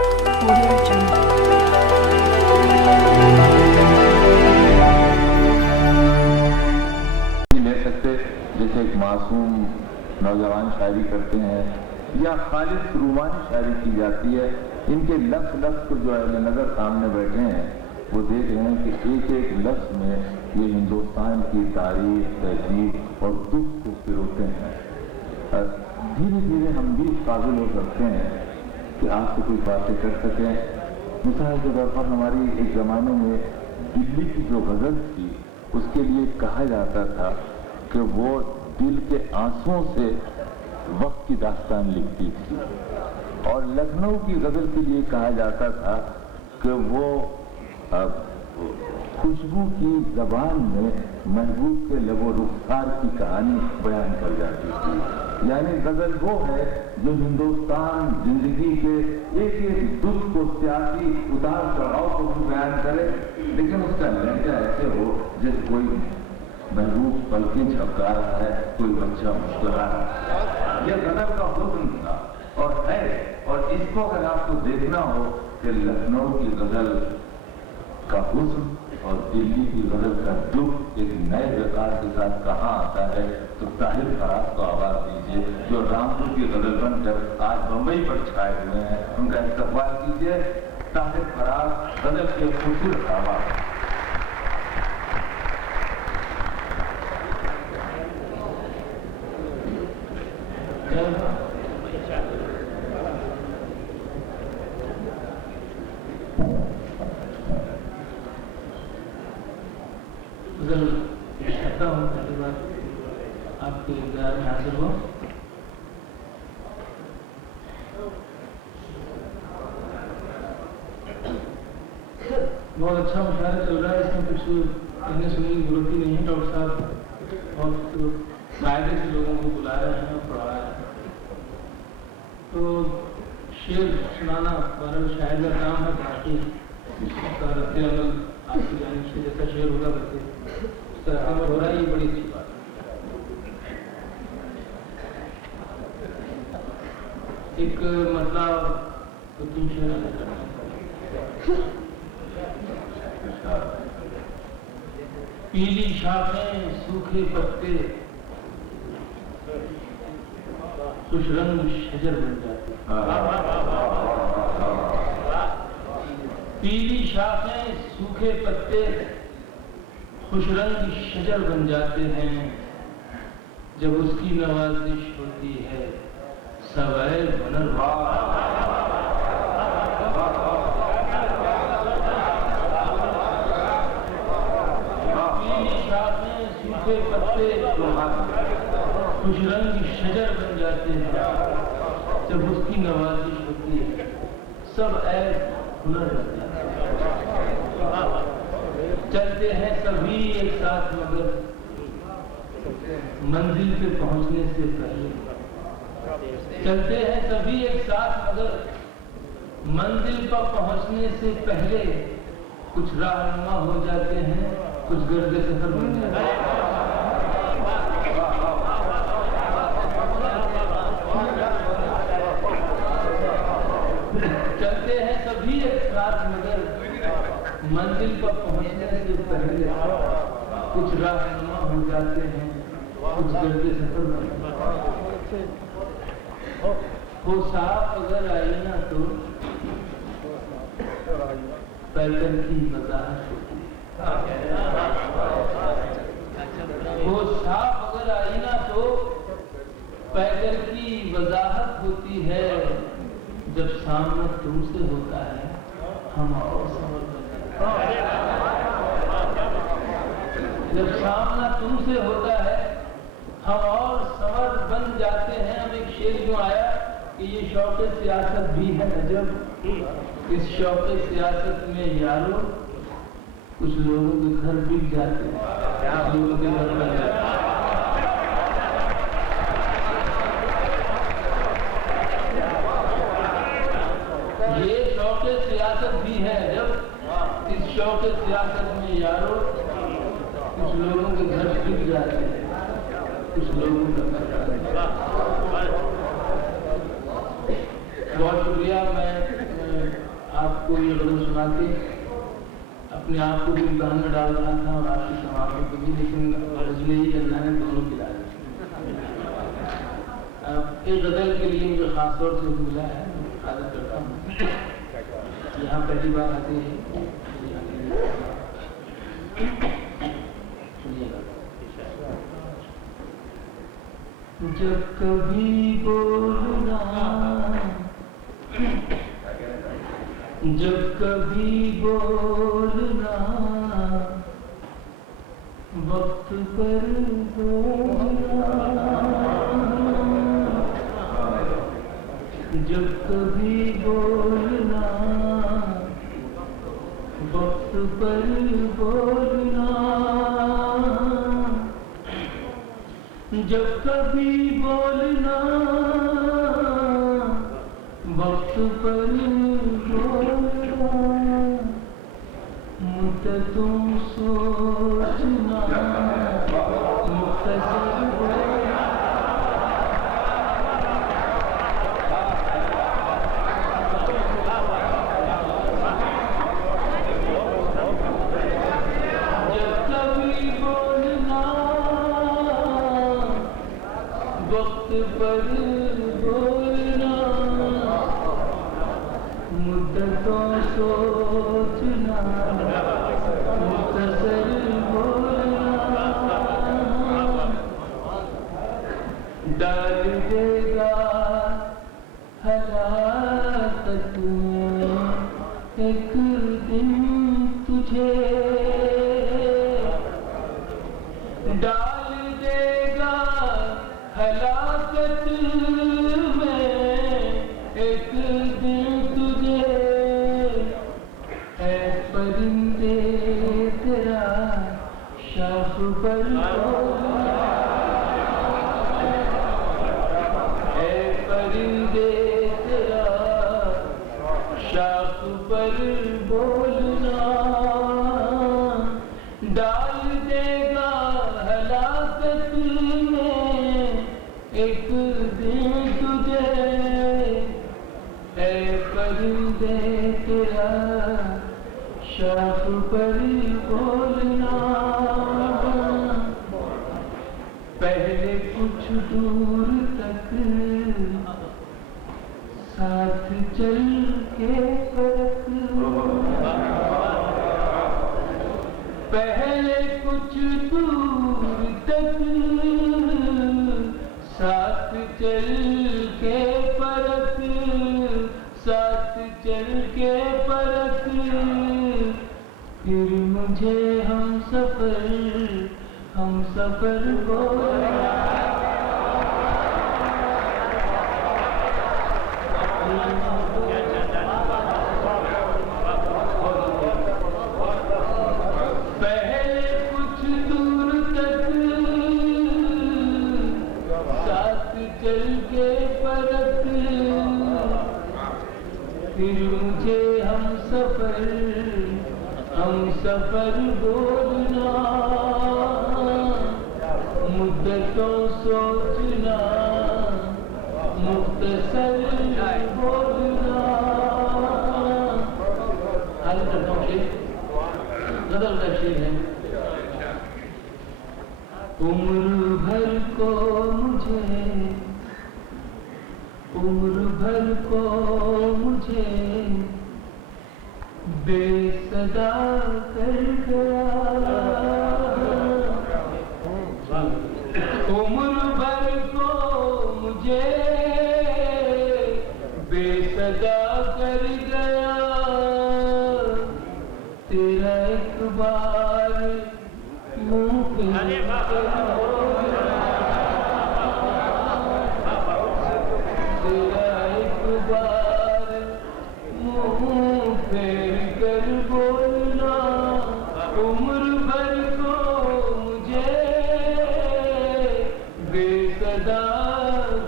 لے سکتے جیسے ایک معصوم نوجوان شاعری کرتے ہیں یا خالص رومانی شاعری کی جاتی ہے. ان کے لفظ لفظ کو جو اہل نظر سامنے بیٹھے ہیں وہ دیکھ رہے ہیں کہ ایک ایک لفظ میں یہ ہندوستان کی تاریخ، تہذیب اور دکھ کو پروتے ہیں. دھیرے دھیرے ہم بھی قابل ہو سکتے ہیں کہ آپ سے کوئی باتیں کر سکیں. مثال کے طور پر ہماری ایک زمانے میں دلی کی جو غزل تھی اس کے لیے کہا جاتا تھا کہ وہ دل کے آنسوؤں سے وقت کی داستان لکھتی تھی، اور لکھنؤ کی غزل کے لیے کہا جاتا تھا کہ وہ خوشبو کی زبان میں محبوب کے لب و رخسار کی کہانی بیان کر جاتی تھی. یعنی غزل وہ ہے جو ہندوستان زندگی کے ایک ایک دکھ کو، سیاسی اتار چڑھاؤ کو بھی بیان کرے، لیکن اس کا لہجہ ایسے ہو جیسے کوئی محبوب پلکیں جھپکا رہا ہے، کوئی بچہ مسکرا رہا ہے. یہ غزل کا حسن تھا اور ہے. اور اس کو اگر آپ کو دیکھنا ہو کہ لکھنؤ کی غزل کا حسن اور دلی کی غزل کا دکھ ایک نئے وقار کے ساتھ کہاں آتا ہے، تو طاہر فراز کو آواز دیجیے جو رامپور کی غزل بن کر آج بمبئی پر چھائے ہوئے ہیں. ان کا استقبال کیجیے. طاہر فراز، غزل کے خوبصورت آواز. چاہتا ہوں پہلی بات آپ کے اقدار میں حاضر ہو. بہت اچھا مشاعرہ چل رہا ہے، اس میں کچھ کہنے سننے کی ضرورت ہی نہیں ہے. ڈاکٹر صاحب بہت قاعدے سے لوگوں کو بلا رہے ہیں اور پڑھا رہے ہیں. تو شعر سنانا بہرحال شاعر کا کام ہے، باقی اس کا رد عمل آپ کی جانب سے جیسا شعر ہوگا کرتے اس طرح عمل ہو رہا ہے، یہ بڑی اچھی بات ہے. ایک مطلب تو تم شعر پیلی شاخیں سوکھے پتے خوش رنگ شجر بن جاتے. پیلی شاخیں سوکھے پتے خوش رنگ شجر بن جاتے ہیں، جب اس کی نوازش ہوتی ہے سوائے ہنر. پیلی شاخیں سوکھے پتے خوش رنگ شجر بن جاتے ہیں، جب اس کی نوازش ہوتی ہے سب عیب ہنر بن جاتے ہیں. چلتے ہیں سبھی ایک ساتھ مگر منزل پہ پہنچنے سے پہلے. چلتے ہیں سبھی ایک ساتھ مگر منزل پر پہنچنے سے پہلے کچھ راہنما ہو جاتے ہیں، کچھ گرد سفر بن جاتے ہیں. چلتے ہیں سبھی ایک ساتھ مگر منزل پر پہنچنے سے پہلے کچھ راہنما ہو جاتے ہیں، کچھ گرد سفر بن جاتے ہیں. وہ صاف اگر آئینہ تو پیدل کی وضاحت ہوتی ہے. وہ صاف اگر آئینہ تو پیدل کی وضاحت ہوتی ہے، جب سامنا تم سے ہوتا ہے ہم اور سنور بن جاتے ہیں. جب سامنا تم سے ہوتا ہے ہم اور سنور بن جاتے ہیں. ہم ایک شعر یوں آیا کہ یہ شوق سیاست بھی ہے عجب، اس شوق سیاست میں یارو کچھ لوگوں کے گھر بک جاتے ہیں، کچھ لوگوں کے گھر بن جاتے ہیں. یہ شوق سیاست بھی ہے جب اس شوق سیاست میں یارو کچھ لوگوں کے گھر بک جاتے ہیں، کچھ لوگوں کا گھر بن جاتے ہیں. بہت شکریہ. میں آپ کو یہ غزل سنا کے اپنے آپ کو بھی امتحان میں ڈال رہا تھا اور آپ کی سماعتوں کو بھی، لیکن غزلیں ہی اللہ نے دونوں کی ڈال دی. اب ایک غزل کے لیے مجھے خاص طور سے ملا ہے، عادت کرتا ہوں یہاں پہلی بار آتے ہیں. جب کبھی بولنا، جب کبھی بولنا، وقت پر بولنا، جب کبھی بولنا، وقت پر بولنا، جب کبھی بولنا، وقت پر بولنا، مدتوں سوچنا، مختصر وقت پر بولنا، مدتوں سوچنا، مختصر بولنا، ڈال دے گا ہلاکت میں ایک دن تجھے، ڈال دے گا ہلاکت میں ایک دن تجھے، اے پرندے تیرا شاخ پر بولنا، اے پرندے تیرا شاخ پر بولنا، ڈال دے گا ہلاکت میں ایک دن تجھے، اے پرندے تیرا شاخ پر بولنا، پہلے کچھ دور تک ساتھ چل کے فرق، پہلے کچھ دور تک ساتھ چل کے فرق، ساتھ چل کے فرق، پھر مجھے ہم سفر بولا، پہلے کچھ دور تک ساتھ چل کے فرق، پھر مجھے ہم سفر بولنا، مدتوں سوچنا، مختصر بولنا. حال کرتا ہوں شیر، غزل کا شیر ہے. عمر بھر کو مجھے بے صدا کر گیا، عمر بھر کو مجھے بے صدا کر گیا، تیرا ایک بار منہ پہ بولنا، عمر بھر کو مجھے بے صدا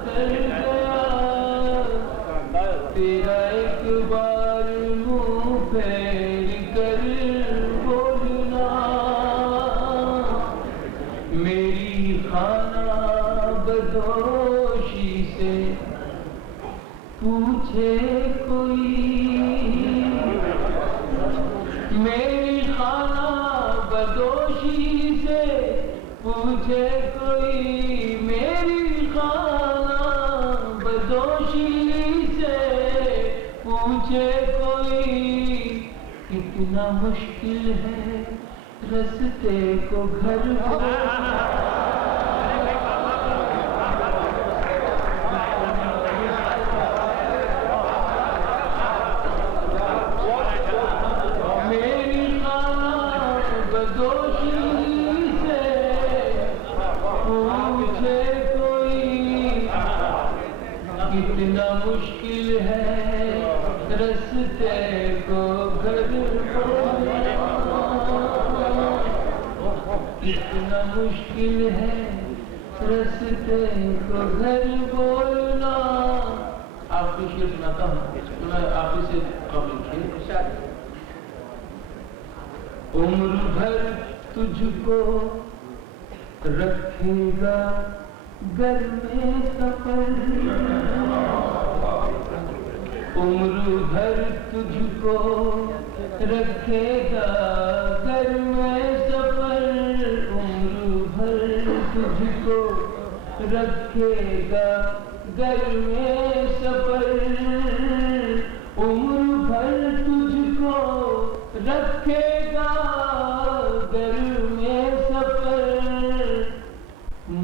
کر گیا، تیرا ایک بار منہ پھیر کر بولنا، میری میری خانہ بدوشی سے پوچھے کوئی، میری خانہ بدوشی سے پوچھے کوئی، کتنا مشکل ہے رستے کو گھر کتنا مشکل ہے رستے کو گھر بولنا، کتنا مشکل ہے رستے کو گھر بولنا. آپ کو شعر سناتا ہوں، میں آپ سے قبل کیے. عمر بھر تجھ کو رکھے گا گھر میں سفر، عمر بھر تجھ کو رکھے گا گھر میں سفر، عمر بھر تجھ کو رکھے گا گھر میں سفر، عمر بھر تجھ کو رکھے گا گھر میں سفر،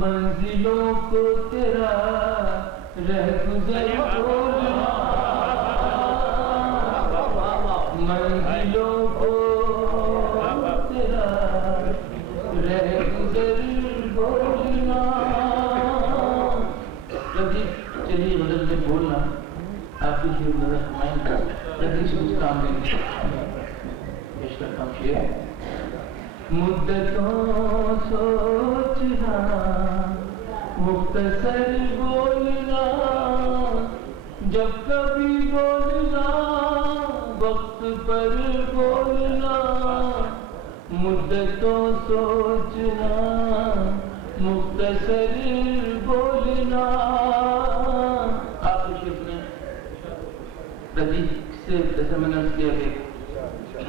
منزلوں کو تیرا رہ گزر بولنا، منزلوں کو تیرا رہ گزر بولنا. کبھی چلیے غزل میں بولنا آپ کی شعر نظر فرمائیں گا. کبھی سوچتا ہوں پیش کرتا ہوں شعر. مدتوں سوچنا مختصر بولنا، جب کبھی بولنا وقت پر بولنا، مدتوں سوچنا مختصر بولنا. آپ کو شعر نے ردیف سے جیسے میں نے عرض کیا کہ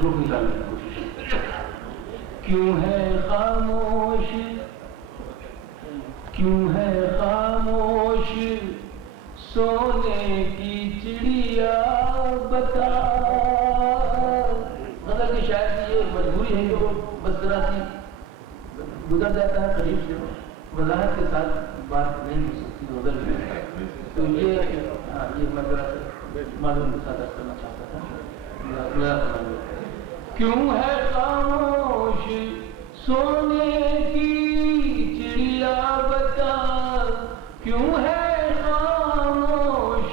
روح نکالنے کی کوشش. کیوں ہے خاموش، کیوں ہے خاموش سونے کی چڑیا بتا. غزل کی شاید یہ مجبوری ہے کہ وہ بس ذرا سی گزر جاتا ہے قریب سے، وضاحت کے ساتھ بات نہیں ہو سکتی غزل میں. تو یہ میں ذرا معلوم کے ساتھ کرنا چاہتا تھا. کیوں ہے خاموش سونے کی چڑیا بتا، کیوں ہے خاموش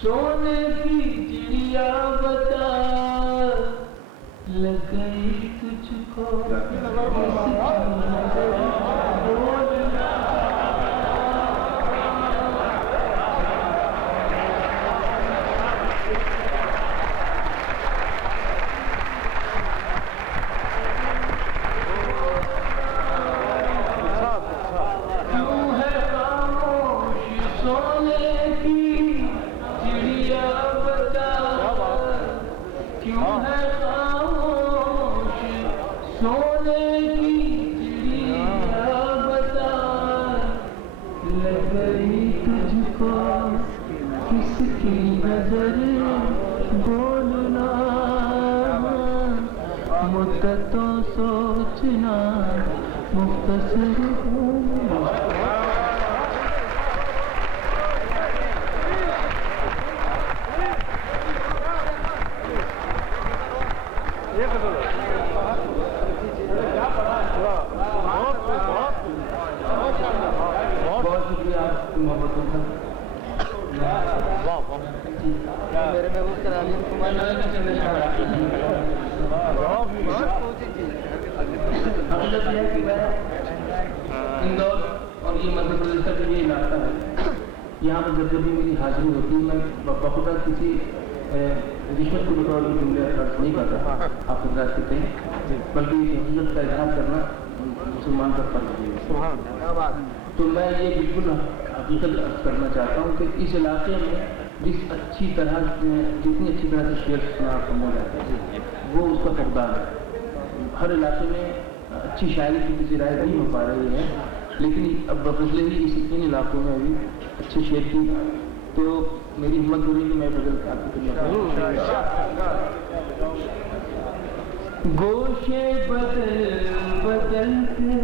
سونے کی چڑیا بتا، لگ گئی تجھ کو بولنا. مدتوں سوچنا مختصر بہت شکریہ آپ کی محبتوں کا. میرے محبوب تعلیم کمار اندور اور یہ مدھیہ پردیش کا جو یہ علاقہ ہے، یہاں پر جب بھی میری حاضری ہوتی ہے میں بخودہ کسی رشوت کو بطور کی جملے خرچ نہیں کرتا. آپ حضرات کہتے ہیں بلکہ حقیقت کا اظہار کرنا مسلمان کا فرض ہے. تو میں یہ بالکل حقیقت کرنا چاہتا ہوں کہ اس علاقے میں جتنی اچھی طرح سے شعر سنا سمجھ جاتے ہیں وہ اس کا فقدان ہے. ہر علاقے میں اچھی شاعری کی کسی رائے نہیں ہو پا رہی ہے, لیکن اب بفضلے ہی ان علاقوں میں ابھی اچھے شعر کی تو میری ہمت ہو رہی کہ میں بدل آپ کی گوشے بدل بدل کے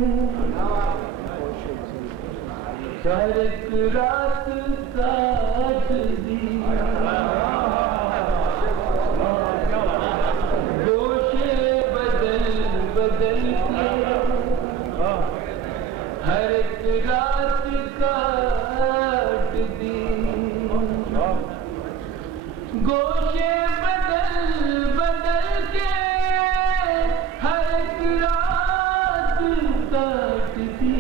ہر ایک رات کاٹ دی, گوشے بدل بدل کے ہر ایک رات کاٹ دی, گوشے بدل بدل کے ہر ایک رات کاٹ دی,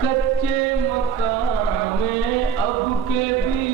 کچے مکان میں اب کے بھی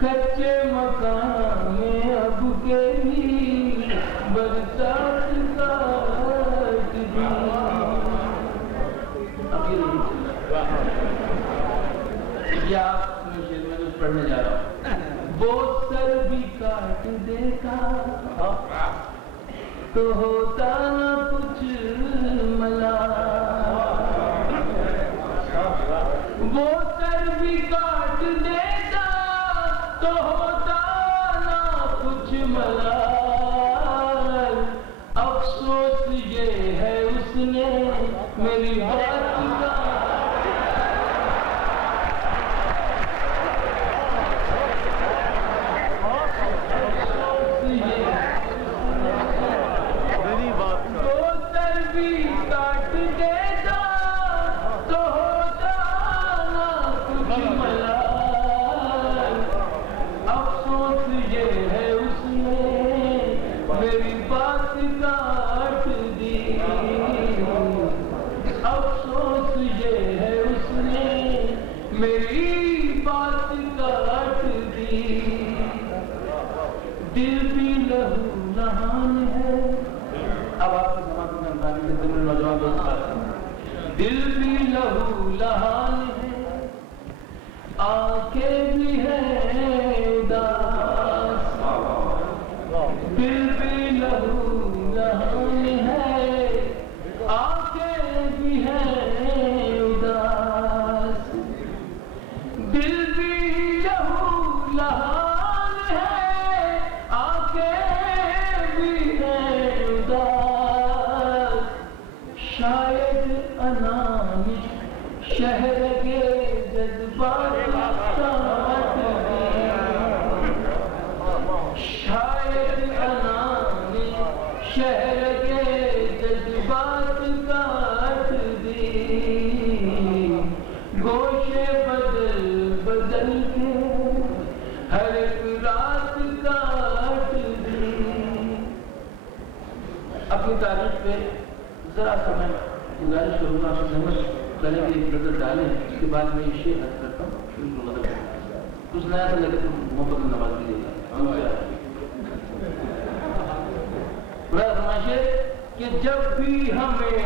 کچے مکان میں اب کے بھی برسات کاٹ دی. یہ آپ شعر میں کچھ پڑھنے جا رہا ہوں. وہ سر بھی کاٹ دیتا تو ہوتا نہ کچھ ملا, وہ سر بھی کاٹ دیتا تو ہوتا نہ کچھ ملال, افسوس یہ ہے اس نے میری بات کا وہ سر بھی کاٹ دیتا تو ہوتا نہ کچھ ملال, میری بات کاٹ دی, افسوس یہ ہے اس نے میری بات کاٹ دی. دل بھی لہو نہان ہے, اب آپ کے زمانے میں نوجوان دوست, دل بھی لہو لہان ہے, آنکھیں بھی ہیں اداس, دل بھی لہو لہان ہے, آنکھیں بھی ہیں اداس, دل بھی لہو لہان ہے, آنکھیں بھی ہیں اداس, شاید انان شہر کے جذبات کاٹ دی, شاید انان شہر کے جذبات کاٹ دی, گوشے بدل بدل کے ہر ایک رات کاٹ دی. اپنی تاریخ پہ ذرا سا میں گزارش کروں گا, آپ سمجھ کریں کہ ایک نظر ڈالیں, اس کے بعد میں یہ شعر حد کرتا ہوں. کچھ نیا سا لگے تو محبت نواز دیجیے گا. میرا فرمائش ہے کہ جب بھی ہمیں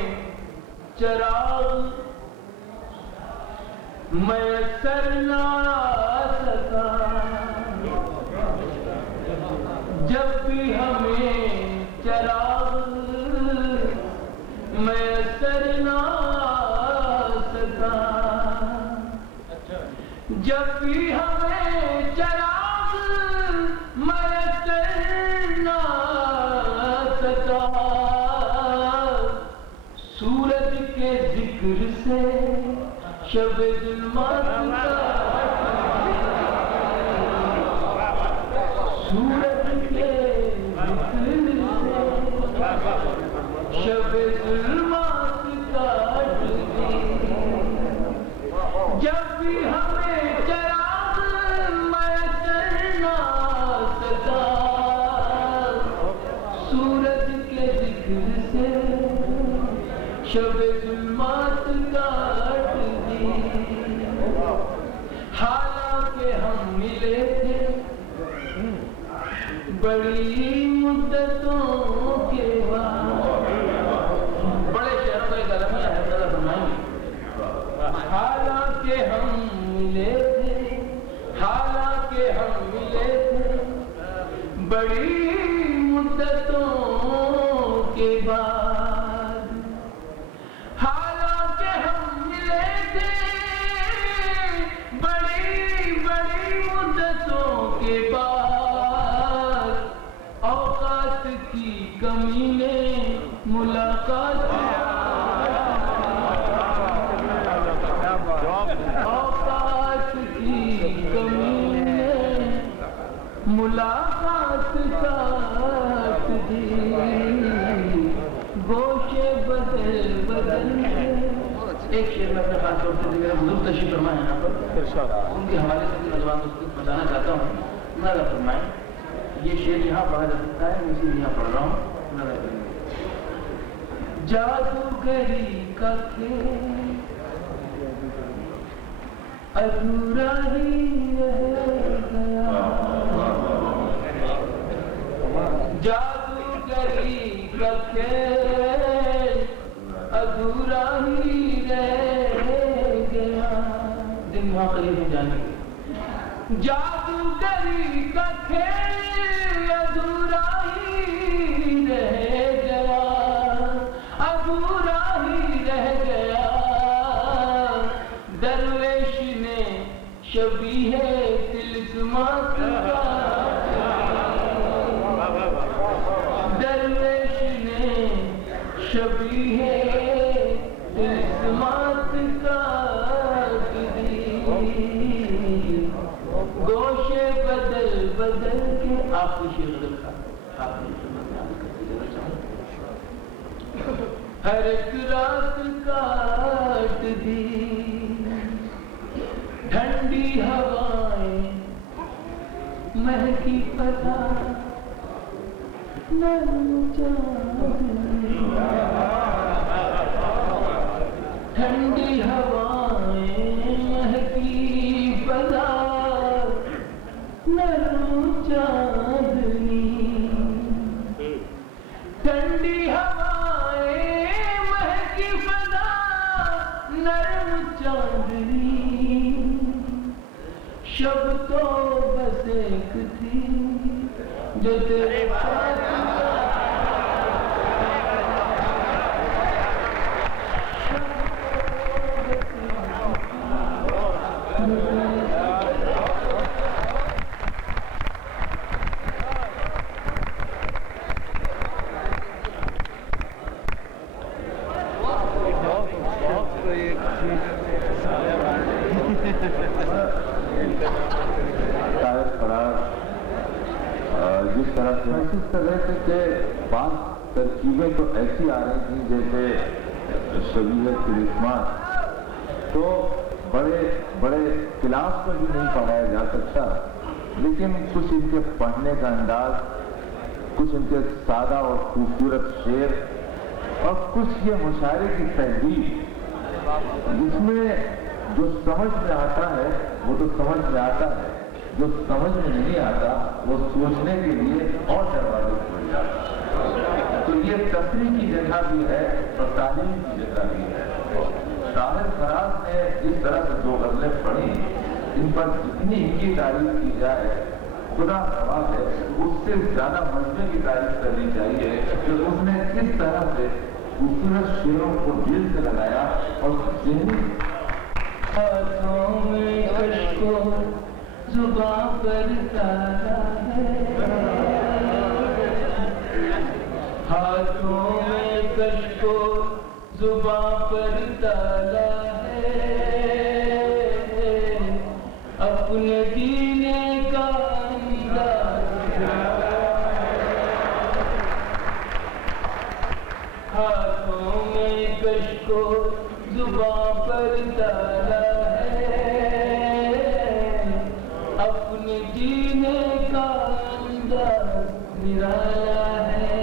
چراغ میسر نہ آ سکا, جب بھی ہمیں چراغ میسر نہ آ سکا, جب بھی ہمیں چراغ میسر نہ آ سکا, سورج کے ذکر سے شب ظلمات سورج کے ذکر سے شب ظلمات شب ظلمات کاٹ دی حالانکہ ہم ملے تھے بڑی مدتوں کے بعد. بڑے شہروں کا ایک الگ ہے ذرا فرمائیں. حالانکہ ہم ملے تھے حالانکہ ہم ملے تھے بڑی مدتوں کے بعد. حالانکہ ہم ملے تھے بڑی مدتوں کے بعد. اوقات کی کمی نے ملاقات اوقات کی کمی نے ملاقات کاٹ دی. گوشے بدل کے ایک شعر میں اپنے خاص طور سے میرا حضور تشریف فرمائے یہاں پر ان کے حوالے سے نوجوان دوستوں کو بتانا چاہتا ہوں. نظر فرمائیں یہ شعر یہاں پڑھا جا سکتا ہے میں اسی لیے یہاں پڑھ رہا ہوں. نظر فرمائیں. جادوگری کا کھیل ادھورا ہی رہ گیا. جادوگری کا کھیل ادھورا ہی رہ گیا. دن وہاں قریب ہو جانے کے. جادوگری کا کھیل ادھورا ہی رہ گیا ادھورا ہی رہ گیا. درویش نے شبیہ تلسمات درویش نے شبیہ تلسمات کاٹ دی. گوشے بدل کے آپ کو شیر بدل کا ہر ایک رات کاٹ دی. ٹھنڈی ہوائیں مہکی پتا نرم چاندنی. ٹھنڈی ہوائیں مہکی پتا نرم چاندنی. ٹھنڈی ہوائیں مہکی پتا نرم چاندنی. شب تو بس ایک تھی جو تیرے ساتھ اس طرح سے کہ بعض ترکیبیں تو ایسی آ رہی تھیں جیسے شبیہ کرسمس تو بڑے کلاس میں بھی نہیں پڑھایا جا سکتا، لیکن کچھ ان کے پڑھنے کا انداز، کچھ ان کے سادہ اور خوبصورت شعر اور کچھ یہ مشاعرے کی تہذیب جس میں جو سمجھ میں آتا ہے وہ تو سمجھ میں آتا ہے، جو سمجھ میں نہیں آتا وہ سوچنے کے لیے اور دروازے کھول جاتا ہے. تو یہ تفریح کی جگہ بھی ہے اور تعلیم کی جگہ بھی ہے. طاہر فراز نے اس طرح سے دو غزلیں پڑھی، ان پر جتنی ان کی تعریف کی جائے خدا روا ہے اس سے زیادہ مجموعے کی تعریف کرنی چاہیے کہ اس نے کس طرح سے خوبصورت شعروں کو دل سے لگایا اور ذہنی ہاتھوں میں کشکو زباں پر تالا ہے. ہاتھوں میں کشکو زباں پر تالا ہے. اپنے دینے کا انداز ہاتھوں میں کشکو زباں پر تالا ہے. اپنے جینے کا انداز نرالا ہے.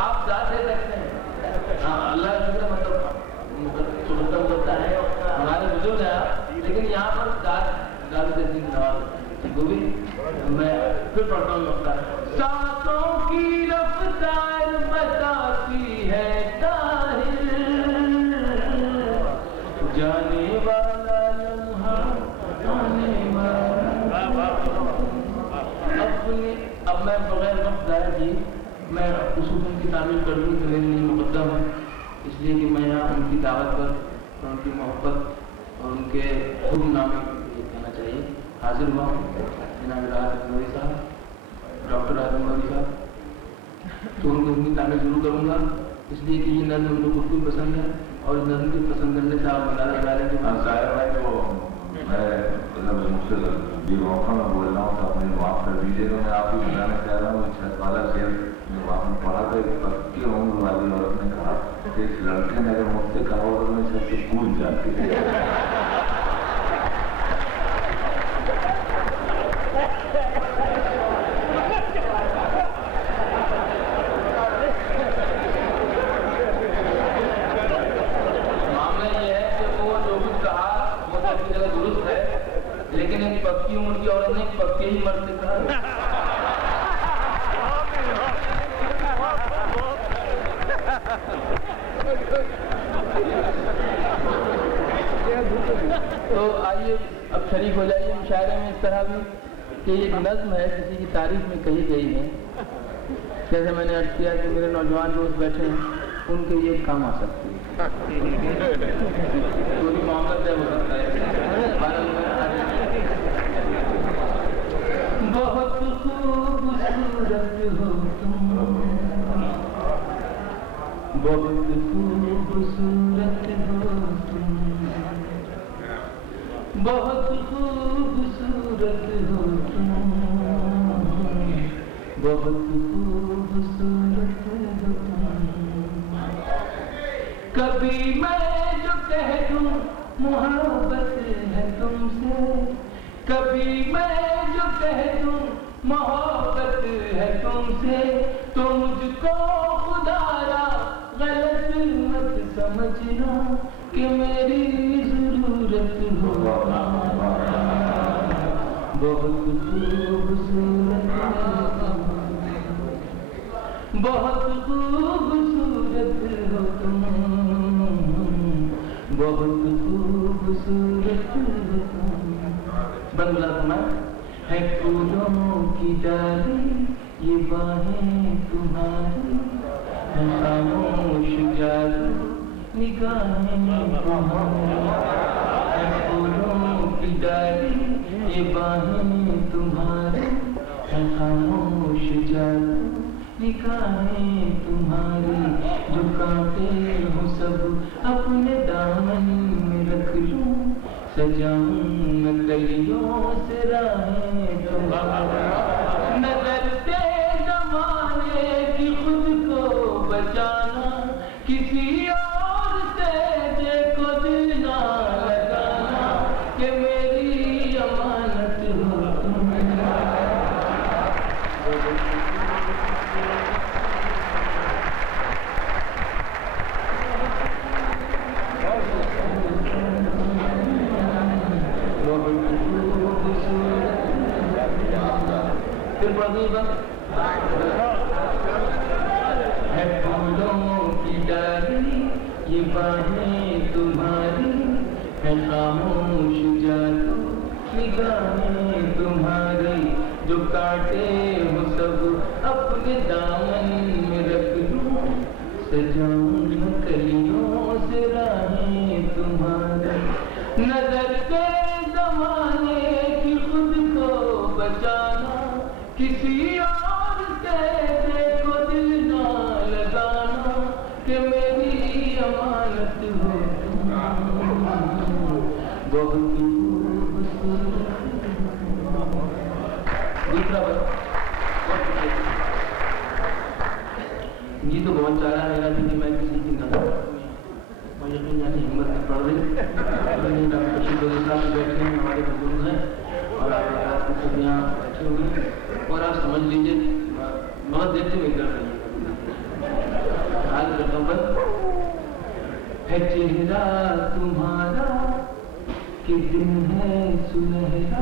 آپ ذات دے سکتے ہیں. ہاں اللہ کا شکر مطلب ہوتا ہے ہمارے بزرگ ہیں آپ, لیکن یہاں پر ذات دیتی نواز وہ بھی میں پھر پڑھتا ہوں وقت. سانسوں کی رفتار بتاتی ہے طاہر, جانے والا لمحہ آنے والا. اب میں بغیر وقت ضائع کیے میں اصول کی تعمیر کر دوں تو میرے لیے مقدم ہے, اس لیے کہ میں یہاں ان کی دعوت پر اور ان کی محبت اور ان کے حکم نامے یہ کہنا چاہیے حاضر ہوا ہوں. جناب راحت نوری صاحب, ڈاکٹر راحت نوری صاحب, تو ان کی تعمیر ضرور کروں گا, اس لیے کہ یہ نظم ان کو بالکل پسند ہے اور اس نظم کو پسند کرنے سے آپ بتا رہے ہیں. ظاہر ہے تو میں مجھ سے یہ موقع میں بول رہا ہوں تو آپ نے معاف کر دیجیے گا. میں آپ کو بتانا چاہ رہا ہوں چھت والا شعر جو آپ نے پڑھا تھا, ایک پکی عمر والی عورت نے کہا کہ اس لڑکے نے اگر مجھ سے کہا اور میں سب سے پوچھ جاتی ہے. لیکن ایک پکی عمر کی عورت نے پکے ہی مرد سے کہا. تو آئیے اب شریک ہو جائیے مشاعرے میں اس طرح بھی کہ ایک نظم ہے کسی کی تعریف میں کہی گئی ہے. جیسے میں نے عرض کیا کہ میرے نوجوان دوست بیٹھے ہیں, ان کے یہ کام آ سکتی ہے, پوری معاملت طے ہو سکتا ہے. بہت خوبصورت ہو تم, بہت خوبصورت ہو تم, بہت خوبصورت ہو تم, بہت خوبصورت ہو تم. کبھی میں جو کہہ دوں محبت ہے تم سے, کبھی میں جو کہہ دوں محبت ہے تم سے, تو مجھ کو خدا را غلط مت سمجھنا کہ میری ضرورت ہو. بہت خوبصورت بہت خوبصورت ہو تم, بہت خوبصورت ہو تم. بنگلہ ہے پھولوں کی ڈالی یہ باہیں تمہاری, ہے خاموش جادو نگاہیں تمہاری. ہے پھولوں کی ڈالی یہ باہیں تمہاری, ہے خاموش جادو نگاہیں تمہاری. جو کانٹے ہو سب اپنے دامن میں رکھ لوں, سجاؤں میں کلیوں سے راہیں تمہاری. نظرتے زمانے کی خود کو بچانا, کسی اور سے دیکھو دل نہ لگانا کہ میری امانت ہو تم. پھر پڑھنی بس ہے پھولوں کی ڈالی یہ باہیں تمہاری, ہے خاموش جادو نگاہیں تمہاری. جو کاٹے ہو سب اپنے دامن میں رکھ لوں, سجاؤں میں کلیوں سے راہیں تمہاری. نظر کے زمانے کی خود کو بچانا, کسی اور سے دیکھو دل نہ لگانا کہ میری امانت ہو تم. بہت خوبصورت. دوسرا جی تو بہت سارا میرا بھی کہ میں کسی کی نظر مجھے ہمت نہیں پڑ رہی. ڈاکٹر بشیر گوئی صاحب بیٹھے ہیں, ہمارے بزرگ ہیں, اور آپ سب یہاں بیٹھے ہوئے ہیں, اور آپ سمجھ لیجیے بہت دیکھتے ہوئے کر رہی ہے. ہے چہرہ تمہارا کہ دن ہے سنہرا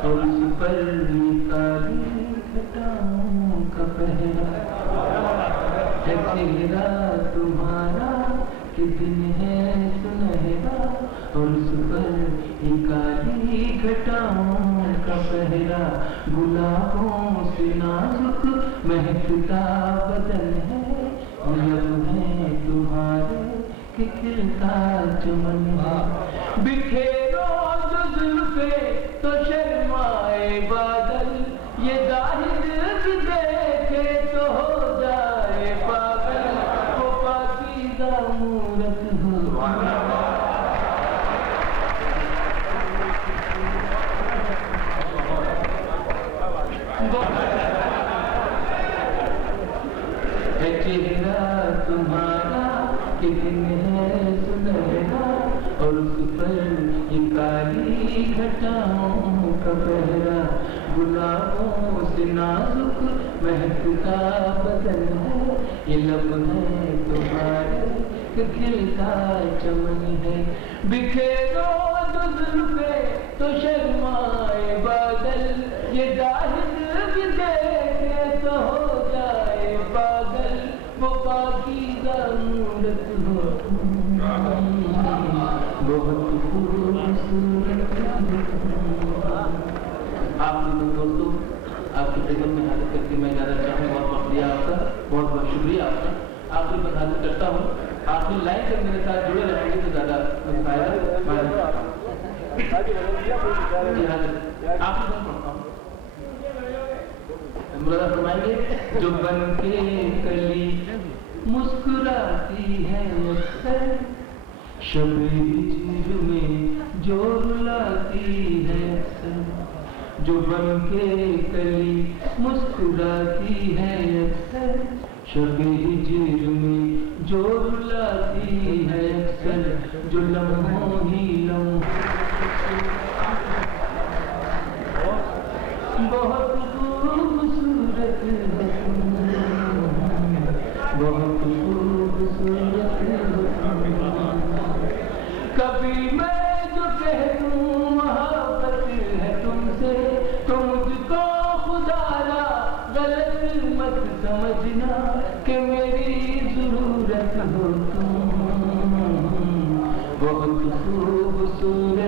اور اس پر کالی گھٹاؤں کا پہرا ہے چہرہ تمہارا کہ دن ہے سنہرا اور اس پر کالی گھٹاؤں کا پہرا گلابوں سے نازک مہکتا بدن ہے لب ہیں تمہارے کہ کھلتا چمن ہے بکھیرو جو زلفیں تو شرمائے بادل یہ ظاہر بھی دیکھے تو ہو جائے پاگل وہ پاکیزہ مورت ہو ہے چہرہ تمہارا کہ دن ہے سنہرا اور اس پر یہ کالی گھٹاؤں کا پہرا گلابوں سے نازک مہکتا بدن ہے یہ لب ہے تمہارے کہ کھلتا چمن ہے بکھیرو جو زلفیں تو شرمائے بادل یہ ظاہر بھی دیکھے تو ہو جائے پاگل وہ پاکیزہ مورت ہو بہت خوبصورت آپ دوستوں آپ کی خدمت میں حاضر کر کے میں اجازت چاہوں بہت شکریہ آپ کا بہت بہت شکریہ آپ کا آخری پر حاضر کرتا ہوں آخری لائن تک میرے ساتھ جڑے رہیں گے تو زیادہ فائدہ آخری پر پڑھتا ہوں مرادہ فرمائیں گے جو بن کے کلی مسکراتی ہے اکثر شب ہجر میں جو رلاتی ہے اکثر جو بن کے کلی مسکراتی ہے اکثر شب ہجر میں جو رلاتی ہے اکثر جو لمحوں ہی بہت خوبصورت بہت خوبصورت کبھی میں جو کہہ دوں محبت ہے تم سے تو مجھ کو خدا را غلط مت سمجھنا کہ میری ضرورت ہو تم بہت خوبصورت